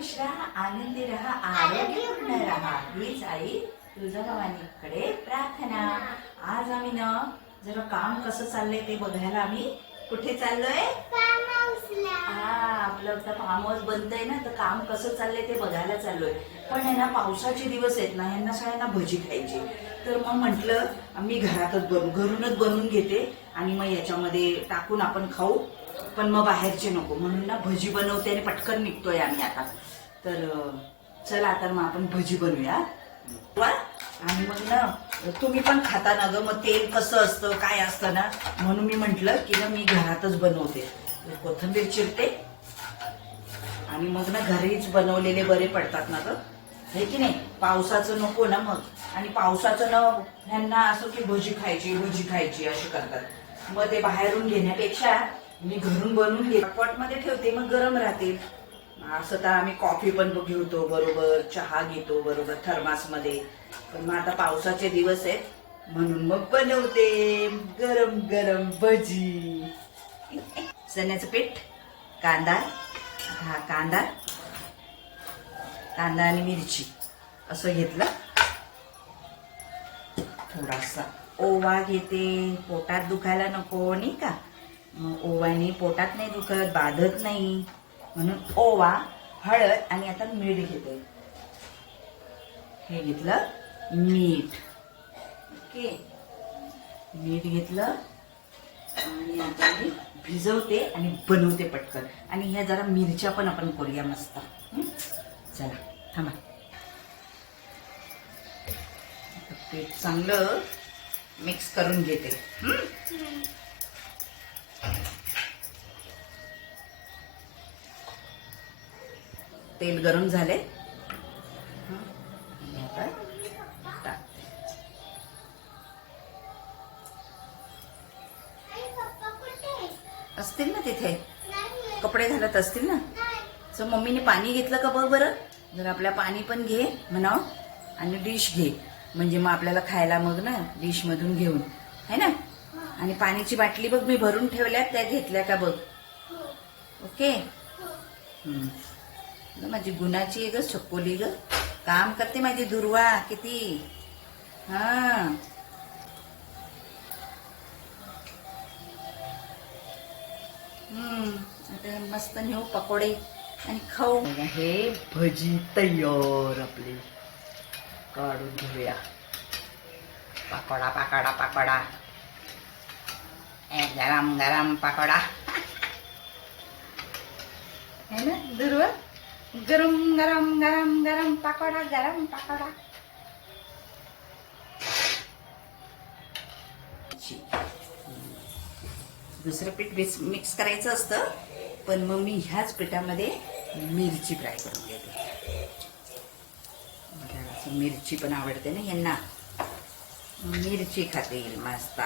खुश राहा आनंदी राहा आरोग्यपूर्ण राहा. हीच आई तुळजाभवानीकडे प्रार्थना. आज आम्ही ना जरा काम कसं चाललंय ते बघायला आम्ही. कुठे चाललोय? हा आपलं आता फार्म हाऊस बनतंय ना तर काम कसं चाललंय ते बघायला चाललोय. पण आहे ना पावसाचे दिवस आहेत ना यांना सगळ्यांना भजी खायची. तर मग म्हटलं मी घरातच बनवू घरूनच बनवून घेते आणि मग याच्यामध्ये टाकून आपण खाऊ. पण मग बाहेरचे नको. म्हणून ना भजी बनवते आणि पटकन निघतोय आम्ही आता. तर चला आता मग आपण भजी बनवूया. आणि मग ना तुम्ही पण खाता ना ग मग तेल कसं असतं काय असतं ना म्हणून मी म्हंटल की ना मी घरातच बनवते. कोथंबीर कोथिंबीर चिरते. आणि मग ना घरीच बनवलेले बरे पडतात ना ग. हे की नाही? पावसाचं नको ना मग. आणि पावसाचं ना ह्यांना असं की भजी खायची भजी खायची अशी करतात. मग ते बाहेरून घेण्यापेक्षा मी घरून बनवून घे मध्ये ठेवते मग गरम राहते. असं तर आम्ही कॉफी पण घेतो बरोबर. चहा घेतो बरोबर थर्मासमध्ये. पण मग आता पावसाचे दिवस आहेत. म्हणून मग बनवते. गरम गरम भजी. चण्याचं पीठ कांदा हा कांदा कांदा आणि मिरची. असं घेतलं. थोडासा ओवा घेते. पोटात दुखायला नको नाही का? मग ओवाने पोटात नाही दुखत बाधत नाही. म्हणून ओवा हळद आणि आता मीठ घेते. हे घेतलं मीठ. ओके. मीठ घेतलं आणि आता मी भिजवते आणि बनवते पटकन. आणि ह्या जरा मिरच्या पण आपण करूया मस्त. चला थांबा. पीठ चांगलं मिक्स करून घेते. तेल गरम झाले आता टाकते. असतील ना तिथे? कपडे घालत असतील ना? सो मम्मीने पाणी घेतलं का बघ बरं? जर आपल्या पाणी पण घे म्हणा आणि डिश घे. म्हणजे मग आपल्याला खायला मग ना डिश मधून घेऊन. है ना? आणि पाण्याची बाटली बघ मी भरून ठेवल्या त्या घेतल्या का बघ? ओके? माझी गुणाची आहे ग चकोली ग. काम करते माझी दुर्वा किती? हा. हम्म आता मस्त नेऊ पकोडे आणि खाऊ. हे भजी तयार आपली. काढून घेऊया. पकोडा पकोडा पकोडा. गरम गरम पकोडा. है ना दुर्वा? गरम गरम गरम गरम पकोडा गरम पकोडा. दुसरं पीठ मिक्स मिक्स करायचं असतं पण मग मी ह्याच पिठामध्ये मिरची फ्राय करून घेते. मिरची पण आवडते ना यांना. मिरची खाते येईल मस्त.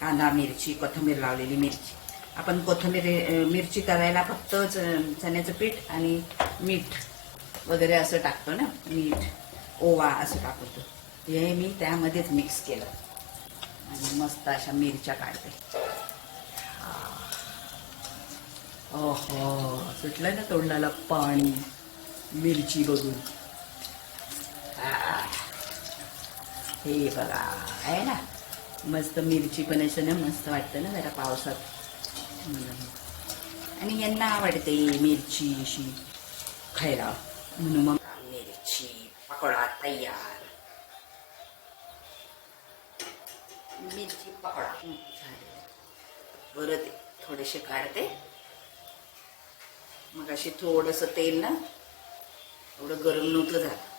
कांदा मिरची कोथिंबीर लावलेली मिरची. आपण कोथिंबीर मिरची करायला फक्त चण्याचं पीठ आणि मीठ वगैरे असं टाकतो ना मीठ ओवा असं टाकतो. हे मी त्यामध्येच मिक्स केलं. आणि मस्त अशा मिरच्या काढते ओहो सुटलं ना तोंडाला पाणी मिरची बघून. हे बघा आहे ना? मस्त मिरची पण असं ना मस्त वाटतं ना जरा पावसात. आणि यांना आवडते मिरची अशी. खायला. म्हणून मग मिरची पकोडा तयार. मिरची पकोडा. बरं ते थोडेसे काढते. मग अशी थोडस तेल ना एवढं गरम नव्हतं झालं.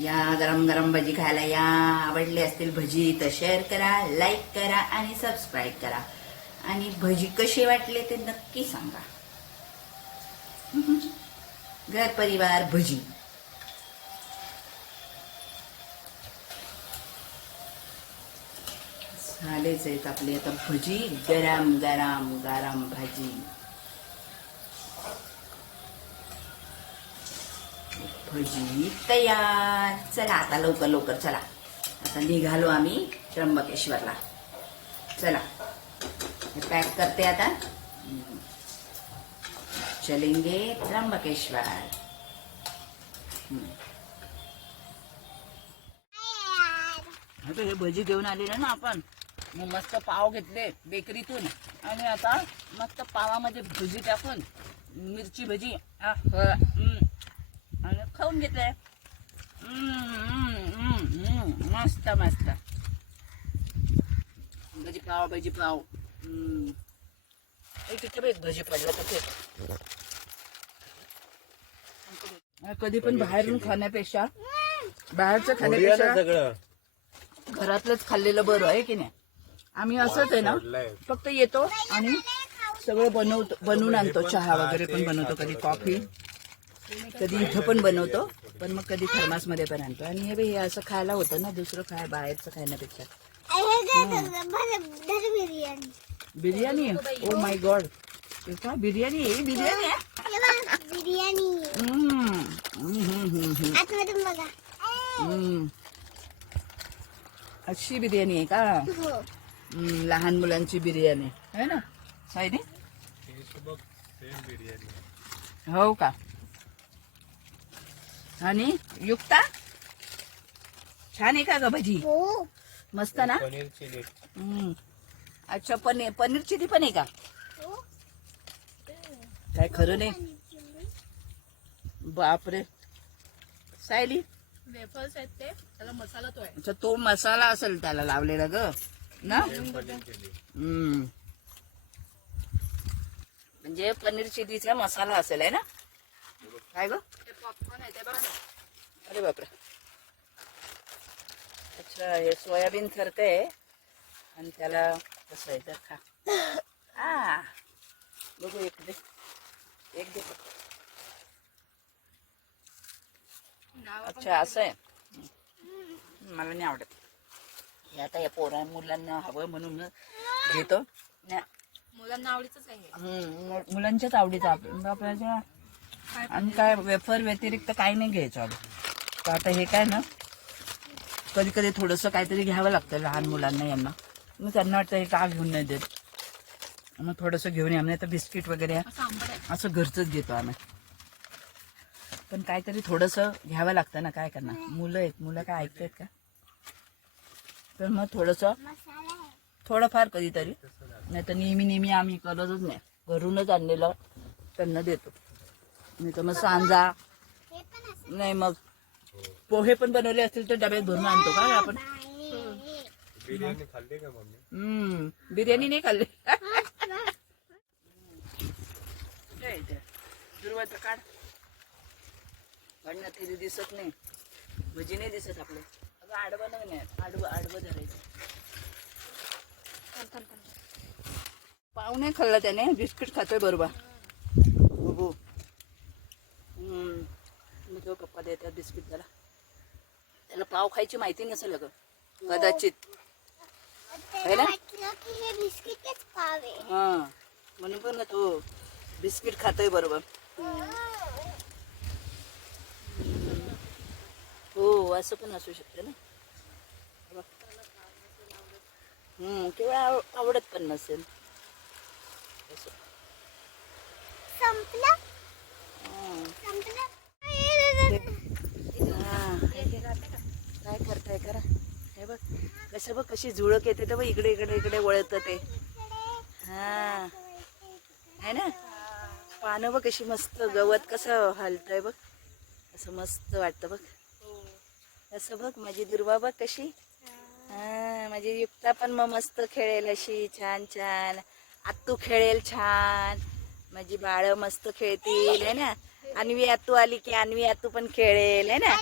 या गरम गरम भजी खायला या आवडले असतील भजी तर शेअर करा लाईक करा आणि सबस्क्राईब करा. आणि भजी कशी वाटले ते नक्की सांगा. घर परिवार भजी. झालेच आहेत आपले आता भजी. गरम गरम गरम भाजी. भजी. तयार. चला आता लवकर लवकर चला. आता निघालो आम्ही त्र्यंबकेश्वरला. चला. पॅक करते आता. चलेंगे त्र्यंबकेश्वर. आता हे भजी घेऊन आलेलो ना आपण. मग मस्त पाव घेतले बेकरीतून. आणि आता मस्त पावामध्ये भजी टाकून मिरची भजी. आह, खाऊन घेतले. मस्त मस्त. भजी पाव भजी पाव भजी पडला कधी पण बाहेरून खाण्यापेक्षा बाहेरचं खाण्यापेक्षा घरातलंच खाल्लेलं बरं आहे की नाही? आम्ही असंच आहे ना फक्त येतो आणि सगळं बनवतो बनवून आणतो चहा वगैरे पण बनवतो कधी कॉफी. कधी इथं पण बनवतो पण मग कधी थर्मासमध्ये पण आणतो. आणि हे बघ, हे असं खायला होतं ना दुसरं खाय बाहेरचं खाण्यापेक्षा. बिर्याणी? ओ माय गॉड का बिर्याणी? आहे बिर्याणी बिर्याणी अशी बिर्याणी आहे का? लहान मुलांची बिर्याणी. आहे ना सायनी हो का? आणि युक्ता? छान आहे का ग भजी? हो. मस्त ना? पनीर चिली. हम्म. अच्छा पनीर पनीर चिली पण आहे का? हो. काय खरं नाही? बापरे. सायली? वेफर्स आहेत ते त्याला मसाला तो आहे. अच्छा तो मसाला असेल त्याला लावलेला ग ना? हम्म. म्हणजे पनीर चिलीचा मसाला असेल आहे ना? काय ग? पॉपकॉर्न आहे ते बघा ना अरे बापरे. अच्छा हे सोयाबीन आहे आणि त्याला कसं आहे तर खा. आ बघू एक दे. एक दे. अच्छा असं आहे. मला नाही आवडत. हे आता या पोरा मुलांना हवं म्हणून घेतो. मुलांना आवडीच आहे. हे. मुलांच्याच आवडीचं. आपल्या आपल्याला आणि काय वेफर व्यतिरिक्त काही नाही घ्यायचं अगं. तर आता हे काय ना कधी कधी थोडंसं काहीतरी घ्यावं लागतं लहान मुलांना यांना. मग त्यांना वाटतं हे का घेऊन नाही देत. मग थोडंसं घेऊन या म्हणजे बिस्किट वगैरे असं घरचंच घेतो आम्ही. पण काहीतरी थोडंसं घ्यावं लागतं ना काय करणार? मुलं आहेत मुलं काय ऐकतात का? तर मग थोडंसं थोडंफार कधीतरी. नाही तर नेहमी नेहमी आम्ही करतच नाही. घरूनच आणलेलं त्यांना देतो. नाही तर मग सांजा. नाही मग पोहे पण बनवले असतील तर डब्यात भरून आणतो का आपण. बिर्याणी खाल्ली का मम्मी? हम्म बिर्याणी नाही खाल्ली. काय ते? दुर्वाचं काढ. काढ ना तरी दिसत नाही. भजी नाही दिसत आपले. अगं आडवं नाही आडवं आडवं धरायचं. नाही खाल्ला त्याने. बिस्किट खातोय बरोबर बघू हम्म. तो पप्पा देतात बिस्किट त्याला त्याला पाव खायची माहिती नसेल अगं कदाचित ना? हे हा म्हणून पण ना तो बिस्किट खातोय बरोबर हो असं पण असू शकतं ना केवळ आव- आवडत पण नसेल. संपलं. संपलं. काय करताय करा? हे बघ कसं बघ कशी झुळक येते तर बघ इकडे इकडे इकडे वळत ते. हा. है ना? पानं बघ कशी मस्त गवत कसं हलतंय बघ. असं मस्त वाटतं बघ. असं बघ माझी दुर्वा बघ कशी. हा माझी युक्ता पण मग मस्त खेळेल अशी छान छान. आत्तू खेळेल छान. माझी बाळ मस्त खेळतील है ना? अन्वी आतू आली की अन्वी आतू पण खेळेल है ना?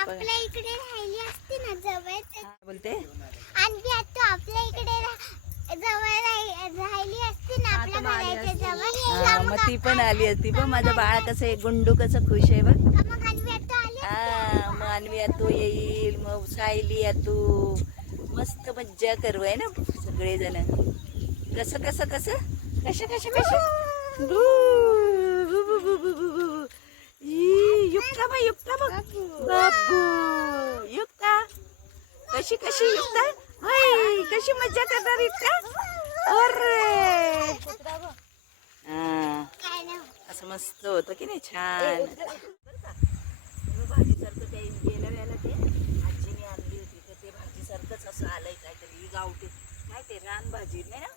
आपल्या इकडे राहिली असती ना जवळ तर- बोलते? अन्वी आता आपल्या इकडे रा- जवळ राहि- राहिली असती ना आपल्या घराच्या जवळ. हा मग ती पण आली असती बघ माझं बाळ कसं आहे गुंडू कसं खुश आहे बघ. का मग अन्वी आता आली हा मग आतू येईल मग सायली आतू मस्त मज्जा करू आहे ना सगळेजण. कसं कसं कसं? कशा कशा कशा? युक्ता बघ युक्ता बघ. बापू युक्ता. कशी कशी युक्ता? हाय कशी मज्जा करणार युक्ता? अरे. असं मस्त होतं की नाही? छान. बरं का? भाजीसारखं ते गेल्या वेळेला ते आजीने आणली होती तर ते भाजीसारखंच असं आलंय काहीतरी तरी गावठी. काय ते रान भाजी नाही ना?